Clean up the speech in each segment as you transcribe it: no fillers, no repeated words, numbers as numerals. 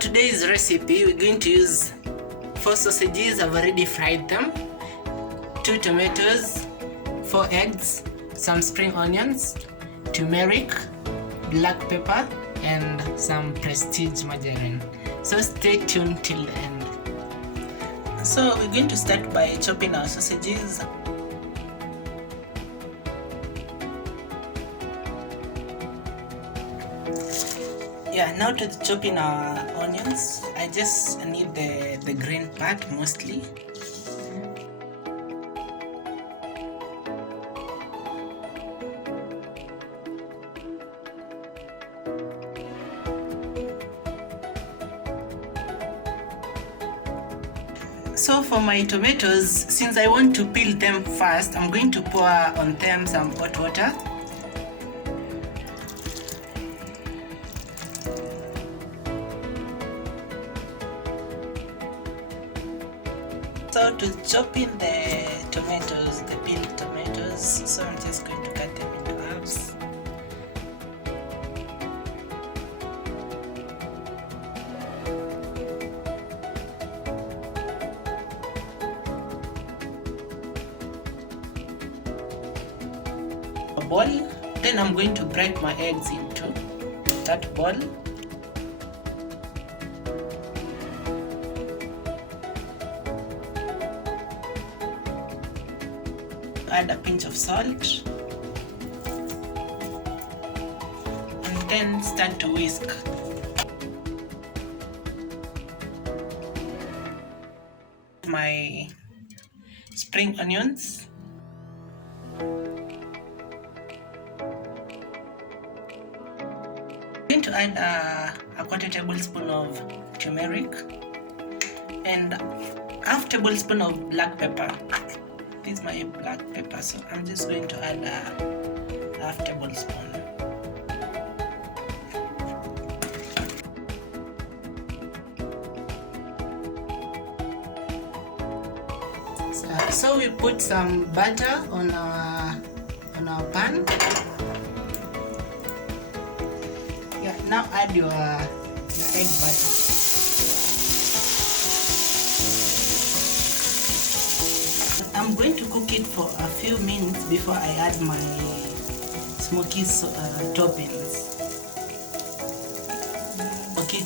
Today's recipe, we're going to use 4 sausages. I've already fried them, 2 tomatoes, 4 eggs, some spring onions, turmeric, black pepper, and some prestige margarine. So stay tuned till the end. So we're going to start by chopping our sausages. Yeah, now to chopping our onions. I just need the green part mostly. So for my tomatoes, since I want to peel them first, I'm going to pour on them some hot water. So to chop in the tomatoes, the peeled tomatoes, so I'm just going to cut them into halves. A bowl, then I'm going to break my eggs into that bowl. Add a pinch of salt and then start to whisk. My spring onions, I'm going to add a 1/4 tablespoon of turmeric and 1/2 tablespoon of black pepper. This is my black pepper, so I'm just going to add a 1/2 tablespoon. So we put some butter on our pan. Yeah, now add your egg butter. I'm going to cook it for a few minutes before I add my smoky toppings. Okay,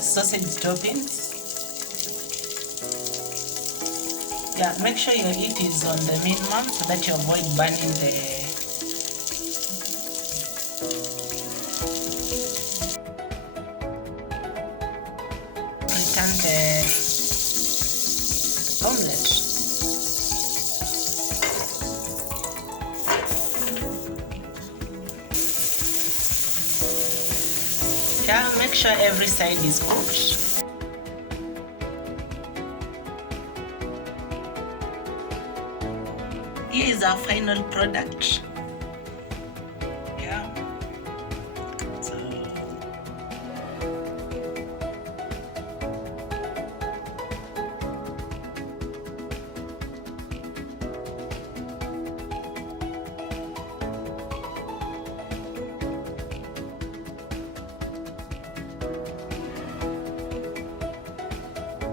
sausage toppings. Yeah, make sure your heat is on the minimum so that you avoid burning the omelet. Yeah, make sure every side is cooked. Here is our final product.